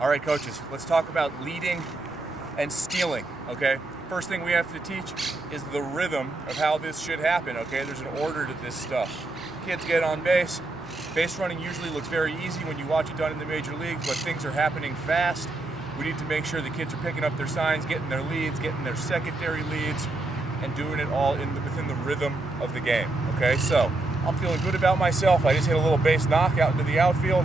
All right, coaches, let's talk about leading and stealing, okay? First thing we have to teach is the rhythm of how this should happen, okay? There's an order to this stuff. Kids get on base. Base running usually looks very easy when you watch it done in the major leagues, but things are happening fast. We need to make sure the kids are picking up their signs, getting their leads, getting their secondary leads, and doing it all within the rhythm of the game, okay? So, I'm feeling good about myself. I just hit a little base knock out into the outfield.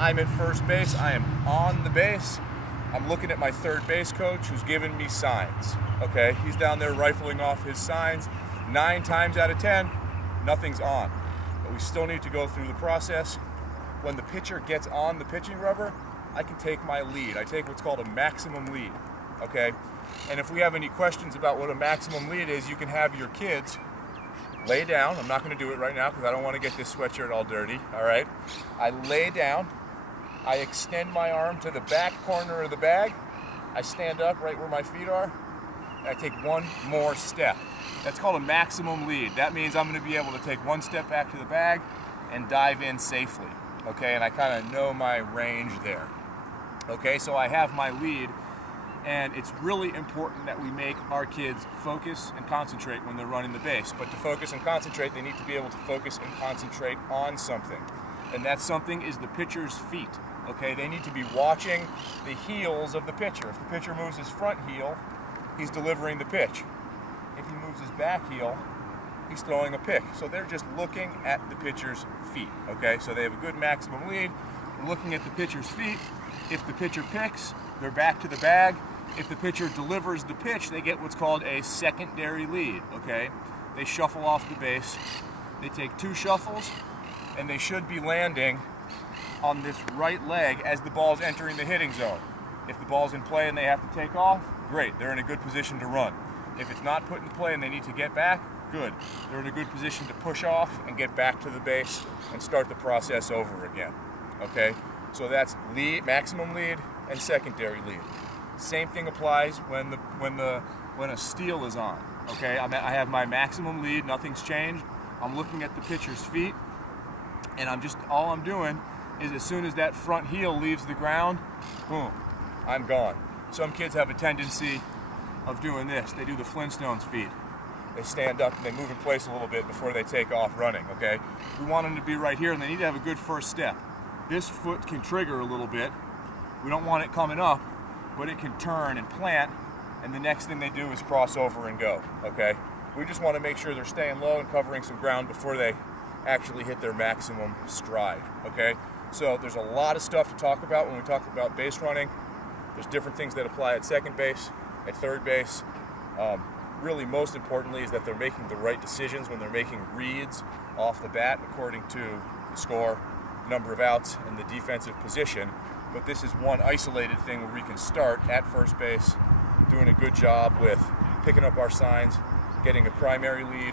I'm at first base. I am on the base. I'm looking at my third base coach who's giving me signs, okay? He's down there rifling off his signs. 9 times out of 10, nothing's on. But we still need to go through the process. When the pitcher gets on the pitching rubber, I can take my lead. I take what's called a maximum lead, okay? And if we have any questions about what a maximum lead is, you can have your kids lay down. I'm not going to do it right now because I don't want to get this sweatshirt all dirty, all right? I lay down. I extend my arm to the back corner of the bag. I stand up right where my feet are, and I take one more step. That's called a maximum lead. That means I'm going to be able to take one step back to the bag and dive in safely, okay? And I kind of know my range there, okay? So I have my lead, and it's really important that we make our kids focus and concentrate when they're running the base. But to focus and concentrate, they need to be able to focus and concentrate on something. And that something is the pitcher's feet. Okay, they need to be watching the heels of the pitcher. If the pitcher moves his front heel, he's delivering the pitch. If he moves his back heel, he's throwing a pick. So they're just looking at the pitcher's feet. Okay, so they have a good maximum lead. We're looking at the pitcher's feet. If the pitcher picks, they're back to the bag. If the pitcher delivers the pitch, they get what's called a secondary lead. Okay, they shuffle off the base. They take 2 shuffles, and they should be landing on this right leg as the ball's entering the hitting zone. If the ball's in play and they have to take off, great, they're in a good position to run. If it's not put in play and they need to get back, good. They're in a good position to push off and get back to the base and start the process over again, okay? So that's lead, maximum lead, and secondary lead. Same thing applies when a steal is on, okay? I have my maximum lead, nothing's changed. I'm looking at the pitcher's feet, and all I'm doing is as soon as that front heel leaves the ground, boom, I'm gone. Some kids have a tendency of doing this. They do the Flintstones feet. They stand up and they move in place a little bit before they take off running, okay? We want them to be right here, and they need to have a good first step. This foot can trigger a little bit. We don't want it coming up, but it can turn and plant, and the next thing they do is cross over and go, okay? We just want to make sure they're staying low and covering some ground before they actually hit their maximum stride, okay? So there's a lot of stuff to talk about when we talk about base running. There's different things that apply at second base, at third base. Really, most importantly, is that they're making the right decisions when they're making reads off the bat according to the score, number of outs, and the defensive position. But this is one isolated thing where we can start at first base, doing a good job with picking up our signs, getting a primary lead,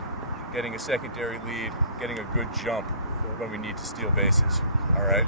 getting a secondary lead, getting a good jump when we need to steal bases. All right?